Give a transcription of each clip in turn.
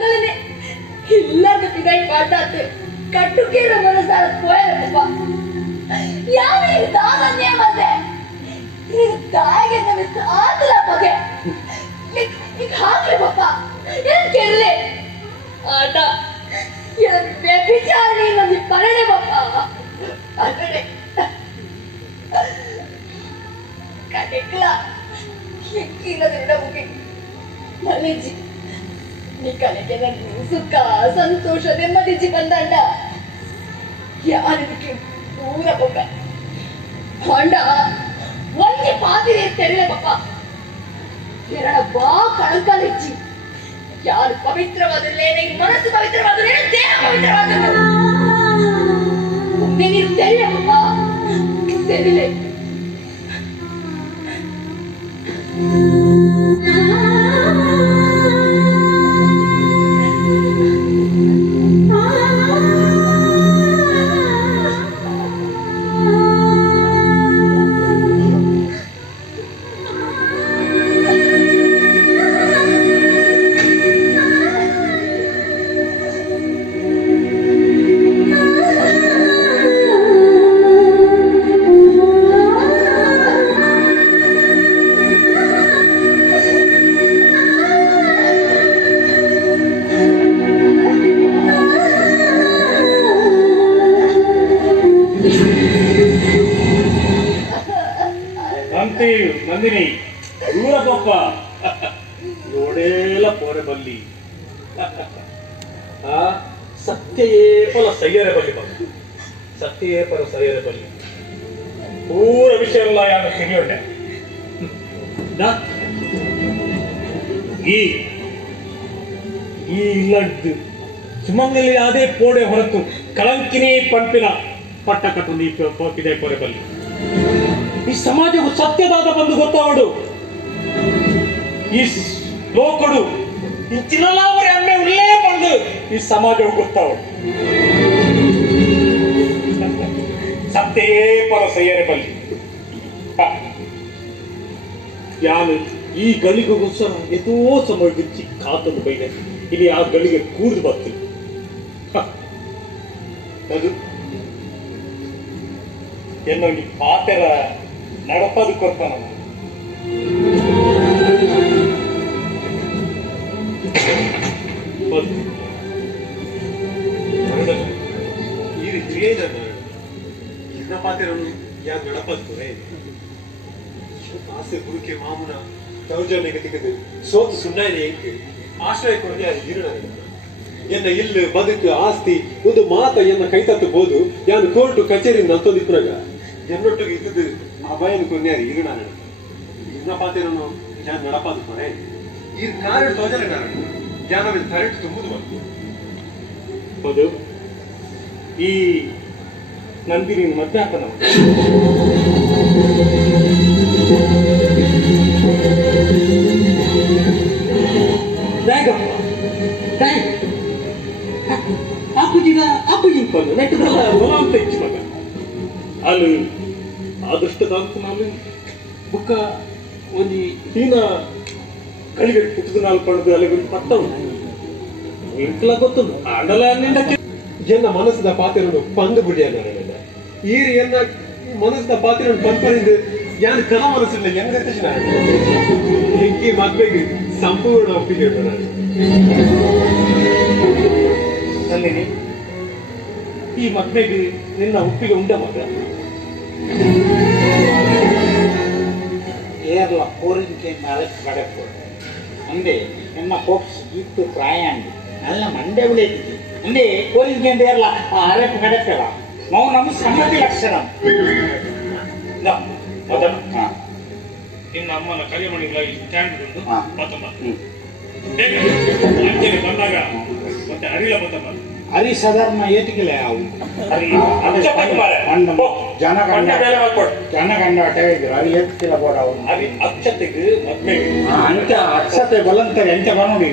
illaga pidai paattate kattukira manasara poyarappa yaave daananye mate ಇದು ತಾಯಿಗೆ ನಮಗೆ ಆತಲ ಬಗ್ಗೆ ಈಗ ಹಾಕ್ಲಿ ಪಾಪ ಏನು ಕೇಳಲೆ ಆಟ ಏನು ವ್ಯಭಿಚಾರಿ ನಮಗೆ ಪರಡೆ ಪಾಪ ಅದನ್ನೇ ಕಡೆಕ್ಲ ಎಕ್ಕಿಲ್ಲದ ಮುಗಿ ಮನೆಜಿ ನೀ ಕನೆಗೆ ನನಗೆ ಸುಖ ಸಂತೋಷ ನೆಮ್ಮದಿ ಜೀವನದಂಡ ಯಾರಿಗೆ ದೂರ ಹೋಗ ಹೊಂಡ ಒಂದೇ ಪಾದಿರೆ ತೆರಳೆ ಪಾಪ ಎರಡ ಬಾ ಕಳಕಳಿಚ್ಚಿ ಯಾರು ಪವಿತ್ರವಾದಲ್ಲೇನೆ ಮನಸ್ಸು ಪವಿತ್ರವಾದಲ್ಲೇನೆ ದೇಹ ಪವಿತ್ರವಾದಲ್ಲ ಒಮ್ಮೆ ನೀನು ತೆರಳೆ ಪಾಪ ತೆರಳೆ ನಂದಿನಿ ದೂರ ಪಪ್ಪ ನೋಡೇಲ ಪೋರೆ ಬಲ್ಲಿ ಸತ್ಯೇಪಲ ಸೈಯರೆ ಬಲ್ಲಿ ಪಪ್ಪ ಸತ್ಯೇಪಲ ಸೈಯರೆ ಬಲ್ಲಿ ಪೂರ ವಿಷಯ ಎಲ್ಲ ಯಾರು ತಿಳಿಯೋಡೆ ಈ ಇಲ್ಲದ್ದು ಸುಮಂಗಲಿ ಅದೇ ಪೋಡೆ ಹೊರತು ಕಳಂಕಿನಿ ಪಂಪಿನ ಪಟ್ಟ ಕಟ್ಟು ನೀ ಪೋಪಿದೆ ಪೋರೆ ಬಲ್ಲಿ ಈ ಸಮಾಜವು ಸತ್ಯದಾದ ಬಂದು ಗೊತ್ತಾವಡು ಈ ಲೋಕಡು ಈ ಚಿನ್ನಲಾವರಿ ಅಮ್ಮೆ ಉಳ್ಳೇ ಬಂದು ಈ ಸಮಾಜವು ಗೊತ್ತಾವಡು ಸತ್ಯೇ ಪರ ಸೈಯರೆ ಬಲ್ಲಿ ಯಾನು ಈ ಗಳಿಗೋಸ್ಕರ ಎದೋ ಸಮಯ ಬಿಚ್ಚಿ ಕಾತನ್ನು ಬೈದೆ ಇಲ್ಲಿ ಆ ಗಳಿಗೆ ಕೂರ್ದು ಬರ್ತೀನಿ ಅದು ಎನ್ನೊಂದು ಪಾತೆರ ನಡಪದು ಕೊಡ್ತಾನ ಈ ರೀತಿಯೇ ಇನ್ನ ಪಾತೆರನ್ನು ಯಾರು ನಡಪದು ಕೊರೆ ಆಸೆ ಹುಡುಕೆ ಮಾಮುನ ದೌರ್ಜನ್ಯಕ್ಕೆ ತೆಗೆದು ಸೋತು ಸುಣ್ಣಾಯಿನ ಎಂಕು ಆಶ್ರಯ ಕೊಡದೆ ಅದು ಇರುಣ ಎನ್ನ ಇಲ್ಲು ಬದುಕು ಆಸ್ತಿ ಒಂದು ಮಾತ ಎನ್ನ ಕೈತತ್ತಬಹುದು ಯಾನು ಕೋರ್ಟು ಕಚೇರಿ ನಂತೊಂದಿಪ್ಪನಾಗ ಎನ್ನೊಟ್ಟಿಗೆ ಇದ್ದದ್ದು ಅಭಯನ ಕೊನ್ಯಾರಿ ಇರುಣ ಇನ್ನ ಪಾತೆರನ್ನು ಯಾರು ನಡಪಾದು ಕೊರೆ ಈ ಕಾರಣ ತೋಜನ ಕಾರಣ ಜ್ಞಾನವಿನ ಕರೆಂಟ್ ತುಂಬುದು ಬಂತು ಹೌದು ಈ ನಂದಿನಿ ಮಧ್ಯ ಹಾಕನ ಆಪುಜಿಂಪನ್ನು ನೆಟ್ಟದಲ್ಲ ಅಂತ ಹೆಚ್ಚು ಮಗ ಅಲ್ಲಿ ಆದಷ್ಟದಾಂತ ನಾನು ಬುಕ್ಕ ಒಂದು ಹೀನ ಕಳಿಗೆ ಪುಟ್ಟದ ನಾಲ್ಕು ಪಡೆದು ಅಲ್ಲಿ ಒಂದು ಪತ್ತವು ಇಂಟ್ಲ ಗೊತ್ತುಂಟು ಆಡಲ ಎನ್ನ ಮನಸ್ಸದ ಪಾತ್ರವನ್ನು ಪಂದು ಬಿಡಿಯ ನಾನೆಲ್ಲ ಈರಿ ಎನ್ನ ಮನಸ್ಸದ ಪಾತ್ರವನ್ನು ಪಂಪರಿಂದ ಯಾನು ಕಲ ಮನಸ್ಸಿಲ್ಲ ಹೆಂಗತ್ತೆ ನಾನು ಹೆಂಗಿ ಮದ್ವೆಗೆ ಸಂಪೂರ್ಣ ಒಪ್ಪಿಗೆ ನಾನು ನಂದಿನಿ ಈ ಮದ್ವೆಗೆ ನಿನ್ನ ಒಪ್ಪಿಗೆ ಉಂಟ ಮಗ ఏర్ల కోరికే నరకి పడకూడదు అంటే నిన్న కోప్స్ గీత్తు ప్రాయాండి నల్ల మండే ఉడేది అంటే కోరికే ఏర్ల అరపు కడకల మౌనము సమ్మతి లక్షణం ಮೊದಲು ನಿನ್ನ ಅಮ್ಮನ ಕರಿಮಣಿಗಳಾಗಿ ಸ್ಟ್ಯಾಂಡ್ ಒಂದು ಮತ್ತೊಂಬ ಬಂದಾಗ ಮತ್ತೆ ಅರಿಲ ಮತ್ತೊಂಬ అది సాధారణ ఏటికిలే అవు ಜನಗಂಡ ಅಟೆ ಇದ್ರು ಅದು ಏತಿಕಿಲ ಕೂಡ ಅವನು అది అక్షతకు మధ్య అంతే అక్షతే బలంతరి ఎంత బాగుంది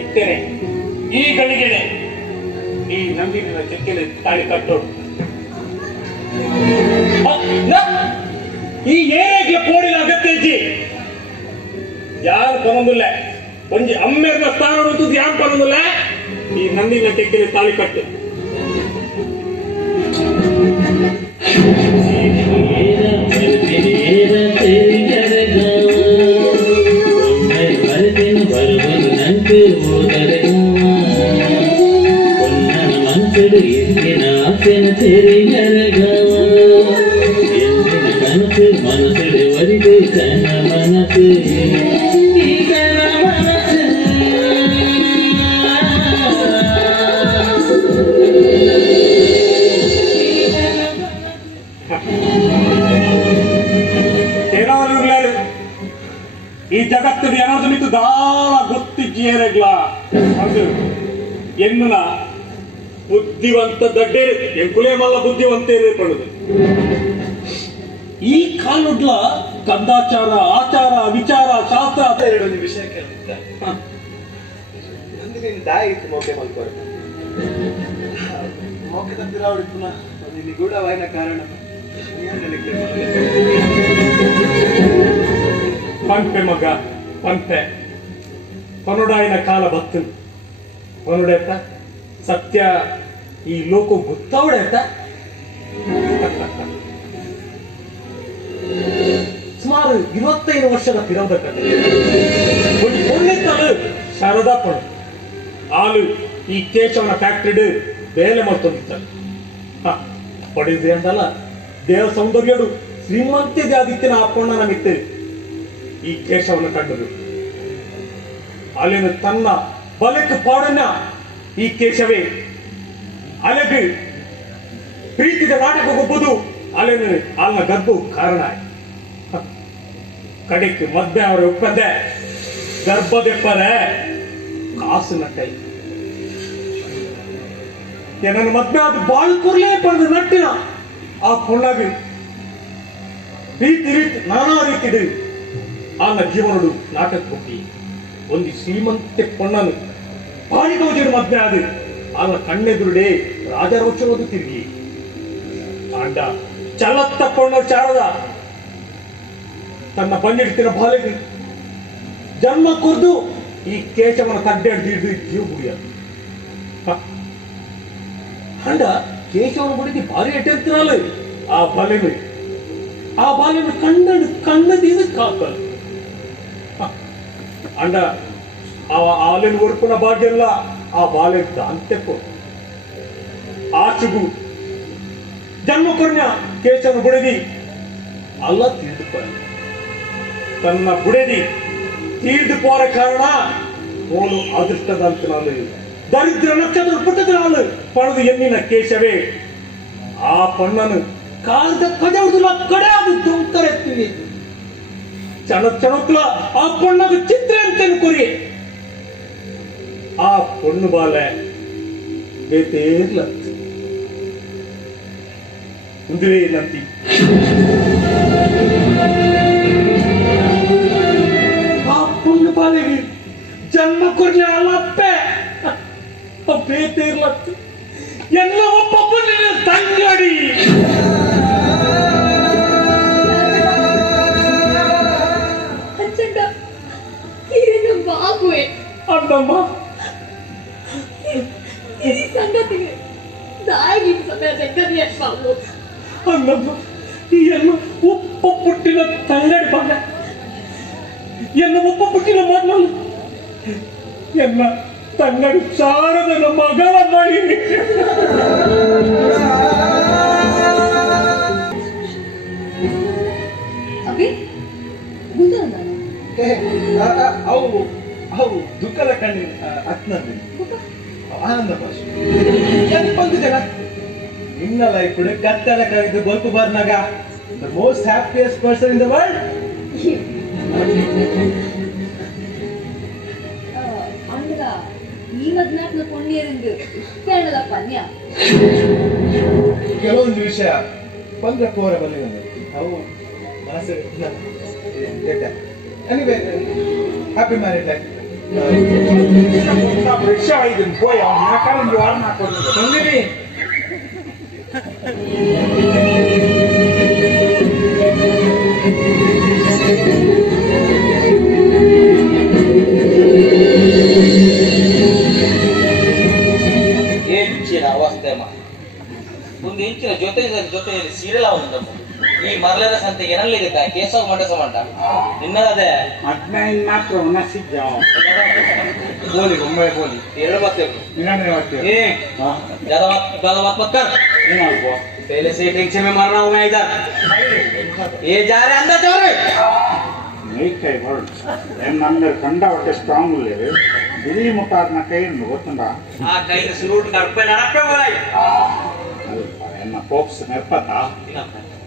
ಇತ್ತೇನೆ ಈ ಗಳಿಗೆನೆ ಈ ನಂದಿನ ಚೆಕ್ಕೆಲೆ ತಾಳಿ ಕಟ್ಟೋಡು ಈ ಏರೆಗೆ ಪೋಡಿನ ಅಗತ್ಯ ಇಜ್ಜಿ ಯಾರು ಪನೊಂದಿಲ್ಲ ಒಂಜಿ ಅಮ್ಮೆರ್ನ ಸ್ಥಾನ ನೋಡುತ್ತದೆ ಯಾರು ಪನೊಂದಿಲ್ಲ ಈ ನಂದಿನ ಚೆಕ್ಕೆಲೆ ತಾಳಿ ಕಟ್ಟು മനസ്സിൽ വരികെ കന മനസ്സ് ಈ ಜಗತ್ತಿನ ಏನಾದ್ರು ನಿಂತು ದಾಳ ಗೊತ್ತಿಜ್ಜಿಯರೆಗ್ಲ ಅದು ಎನ್ನ ಬುದ್ಧಿವಂತ ದಡ್ಡೇ ಎಂಕುಲೇ ಮಲ್ಲ ಬುದ್ಧಿವಂತೇರೇ ಪಡುದು ಈ ಕಾಲುಡ್ಲ ಕಂದಾಚಾರ ಆಚಾರ ವಿಚಾರ ಶಾಸ್ತ್ರ ಅಂತ ಎರಡು ವಿಷಯ ಕೇಳ್ತಿದ್ದ ನಂದಿನ ದಾಯಿ ಇತ್ತು ಮೌಕೆ ಮಲ್ಕೋರು ಮೌಕೆ ತಂದಿರ ಅವಳು ಪುನಃ ಒಂದು ನಿಗೂಢವಾದ ಕಾರಣ ಪಂಪೆ ಮಗ ಪಂಪೆ ಪನುಡಾಯಿನ ಕಾಲ ಬತ್ತು ಪನುಡೇತ ಸತ್ಯ ಈ ಲೋಕ ಗೊತ್ತವಡೇತ ಸುಮಾರು 25 ವರ್ಷದ ಪಿರವದ ಕಥೆ ಒಂದು ಪುಣ್ಯತಲು ಶಾರದಾ ಪಣು ಆಲು ಈ ಕೇಶವನ ಫ್ಯಾಕ್ಟರಿ ಬೇಲೆ ಮಾಡ್ತೊಂದಿತ್ತ ಪಡೆದಿದೆ ಅಂತಲ್ಲ ದೇವ ಸೌಂದರ್ಯಡು ಶ್ರೀಮಂತಿದೆ ಆದಿತ್ಯನ ಹಾಕೊಂಡ ಮಿತ್ತೇವೆ ಈ ಕೇಶವನ ಕಂಡರು ಅಲ್ಲಿನ ತನ್ನ ಬಲಕ್ಕೆ ಪಾಡನ್ನ ಈ ಕೇಶವೇ ಅಲೆಗೆ ಪ್ರೀತಿದ ನಾಟಕ ಒಬ್ಬದು ಅಲ್ಲಿನ ಅಲ್ಲಿನ ಗದ್ದು ಕಾರಣ ಕಡೆಗೆ ಮದ್ದೆ ಅವರು ಒಪ್ಪದೆ ಗರ್ಭದೆಪ್ಪದೆ ಕಾಸು ನಟ್ಟೈ ನನ್ನ ಮದ್ವೆ ಅದು ಬಾಳ್ಕೂರ್ಲೇ ಪಡೆದು ನಟ್ಟಿನ ಆ ಪುಣ್ಣಗೆ ರೀತಿ ನಾನಾ ರೀತಿ ಆನ ಜೀವನಡು ನಾಟಕ ಕೊಟ್ಟಿ ಒಂದು ಶ್ರೀಮಂತೆ ಪೊಣ್ಣನು ಭಾರಿ ಗೌಜಿಡು ಮದ್ವೆ ಆದ ಆನ ಕಣ್ಣೆದುರುಡೆ ರಾಜರೋಚನೋದು ತಿರುಗಿ ಆಂಡ ಚಲತ್ತ ಪೊಣ್ಣ ಚಾರದ ತನ್ನ ಬಂದಿಡ್ತಿನ ಬಾಲೆಗೆ ಜನ್ಮ ಕೊರ್ದು ಈ ಕೇಶವನ ತಡ್ಡೆ ಹಿಡಿದು ಜೀವ ಗುಡಿಯ ಅಂಡ ಕೇಶವನ ಗುಡಿಗೆ ಭಾರಿ ಎಟ್ಟಿರ್ತಿರಲ್ಲ ಆ ಬಾಲೆನು ಕಣ್ಣದಿಂದ ಕಾಕಲ್ ಅಂಡ ಆಲಿನ ವರ್ಪುನ ಭಾಗ್ಯಲ್ಲ ಆ ಬಾಲೆ ಅಂತ್ಯಕ್ಕೂ ಆಚೆಗೂ ಜನ್ಮ ಕೊರ್ನ ಕೇಶವನ ಗುಡಿದಿ ಅಲ್ಲ ತಿಳಿದುಕೊಳ್ಳ ತನ್ನ ಬುಡೆದಿ ತೀರ್ದು ಪೋರ ಕಾರಣ ಓನು ಅದೃಷ್ಟದಂತ ನಾನು ದರಿದ್ರ ನಕ್ಷತ್ರ ಪುಟ್ಟದ ನಾನು ಪಡೆದು ಎನ್ನಿನ ಕೇಶವೇ ಆ ಪಣ್ಣನು ಕಾಲದ ಕಜವುದಿಲ್ಲ ಕಡೆ ಅದು ದುಂಕರೆತ್ತೀವಿ ಚಣಕ್ಲ ಆ ಪಣ್ಣದು ಚಿತ್ರ ಅಂತ ಕೊರಿ ಆ ಪೊಣ್ಣು ಬಾಲೆ ಬೇತೇರ್ಲ ಮುಂದುವೆ ನಂತಿ ಪುಣ್ಯ ಬಾಲೆಗೆ ಜನ್ಮ ಕೊಡ್ಲಿ ಅಲ್ಲಪ್ಪೆ ಬೇತಿರ್ಲತ್ತು ಎಲ್ಲ ಒಬ್ಬೊಬ್ಬನ ತಂಗಾಡಿ ಬಾಗುವೆ ಅಣ್ಣಮ್ಮ ಈ ಸಂಗತಿಗೆ ದಾಯಿಗೆ ಸಮಯ ತೆಗೆದು ಅಣ್ಣಮ್ಮ ಈ ಎಲ್ಲ ಉಪ್ಪ ಪುಟ್ಟಿನ ತಂಗಾಡಿ ಬಂದ ಎನ್ನ ಒಪ್ಪ ಪುಟ್ಟಿನ ಮಣ್ಣು ಎನ್ನ ತಂಗಡಿ ಸಾರದ ಮಗವ ಮಾಡಿ ಅಭಿ ಮುಂದೆ ಅವು ದುಃಖದ ಕಣ್ಣಿನ ಅತ್ನಲ್ಲಿ ಆನಂದ ಭಾಷೆ ಬಂದಿದ್ದೇನ ನಿನ್ನ ಲೈಫ್ ಕತ್ತಲ ಕವಿದು ಬಲ್ಪು ಬರ್ನಾಗ the most happiest person in the world ಅಂದ್ರ ಈ ಮದ್ನಾಟ್ನ ಕೊಂಡಿಯರಿಂದ ಇಷ್ಟೇನದ ಪನ್ಯ ಕೆಲವೊಂದು ವಿಷಯ पंद्रह पोर बने अವು ಮನಸ್ಸು anyway happy marriage life rickshaw ಇದನ್ನು ಹೋಯ್ ಅವನ ಕಾಲ ನೀವು ಆರ್ ಮಾಡ್ಕೊಂಡು ಸಂದೀಪಿ ಹೆಚ್ಚಿನ ಅವಸ್ಥೆ ಒಂದು ಇಂಚಿನ ಜೊತೆಯಲ್ಲಿ ಸೀರಿಯಲ್ ಅವನು ಈ ಮರಳದ ಸಂತೆ ಏನಲ್ಲಿದೆ ಕೇಸವ ಮಂಡಸ ಮಂಡ ನಿನ್ನದೇ 15 ಮಾತ್ರ ಉನ್ನಸಿದ್ದ ಬೋಲಿ ಬೊಂಬೈ ಬೋಲಿ ಎರಡು ಬರ್ತೇವೆ ನಿನ್ನದೇ ಮಾಡ್ತೀವಿ ए ज्यादा बात मत कर ಏನಾಗ್ಬೋ पहले से टेंशन में मर रहा हूं मैं इधर ये जा रहे अंदर जा रहे ಮೇಕೈ ಹೊರಡು ನನ್ನ ಕಂಡ ಹೊಟ್ಟೆ ಸ್ಟ್ರಾಂಗ್ ಇಲ್ಲ ಬಿಳಿ ಮುಟ್ಟಾದ ಕೈ ಗೊತ್ತುಂಟ ಆ ಕೈಗೆ ಸುರುಟ್ ಕಡಪೆ ನಡಪೆ ಬಾಯ್ ಎನ್ನ ಪೋಪ್ಸ್ ನೆರ್ಪತ್ತ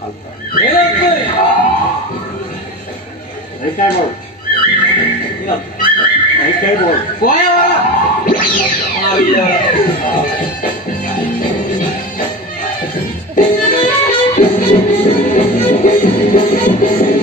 ಕಲ್ಪ ಮೇಕೈ ಬೋಲ್ ಮೇಕೈ ಬೋಲ್ कोया वाला Thank you.